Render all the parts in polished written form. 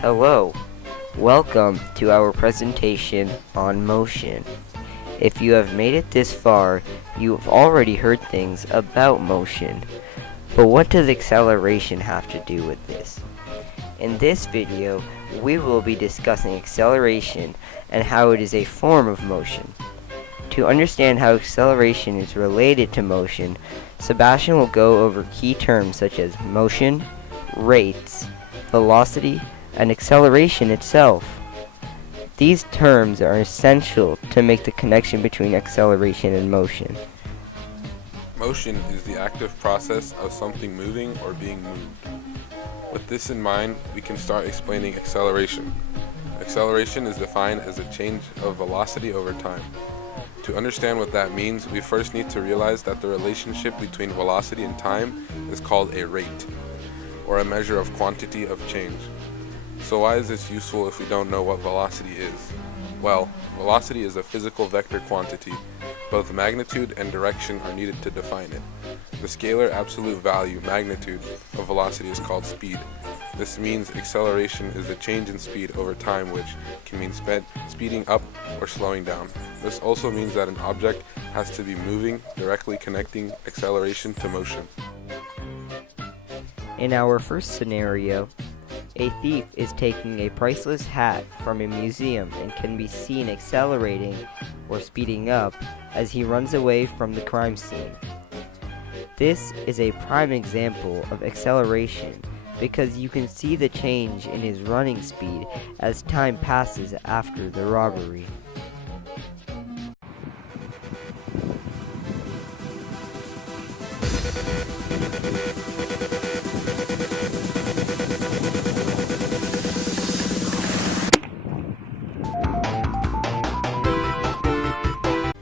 Hello, welcome to our presentation on motion. If you have made it this far, you have already heard things about motion. But what does acceleration have to do with this? In this video, we will be discussing acceleration and how it is a form of motion. To understand how acceleration is related to motion, Sebastian will go over key terms such as motion, rates, velocity, and acceleration itself. These terms are essential to make the connection between acceleration and motion. Motion is the active process of something moving or being moved. With this in mind, we can start explaining acceleration. Acceleration is defined as a change of velocity over time. To understand what that means, we first need to realize that the relationship between velocity and time is called a rate, or a measure of quantity of change. So why is this useful if we don't know what velocity is? Well, velocity is a physical vector quantity. Both magnitude and direction are needed to define it. The scalar absolute value, magnitude, of velocity is called speed. This means acceleration is the change in speed over time, which can mean speeding up or slowing down. This also means that an object has to be moving, directly connecting acceleration to motion. In our first scenario, a thief is taking a priceless hat from a museum and can be seen accelerating or speeding up as he runs away from the crime scene. This is a prime example of acceleration because you can see the change in his running speed as time passes after the robbery.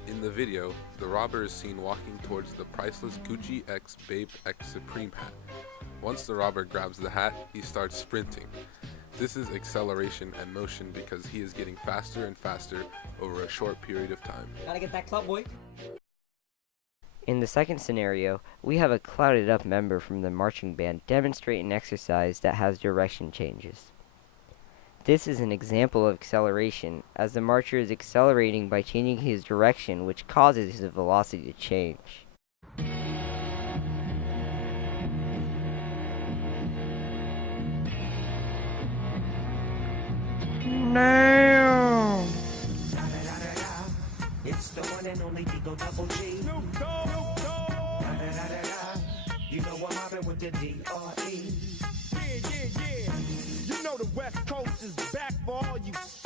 In the video, the robber is seen walking towards the priceless Gucci X Babe X Supreme hat. Once the robber grabs the hat, he starts sprinting. This is acceleration and motion because he is getting faster and faster over a short period of time. Gotta get that club, boy. In the second scenario, we have a clouded up member from the marching band demonstrate an exercise that has direction changes. This is an example of acceleration, as the marcher is accelerating by changing his direction, which causes his velocity to change. Now! It's the one and only Digo Double G. You know what happened with the D.R.E. Yeah. You know the West Coast is back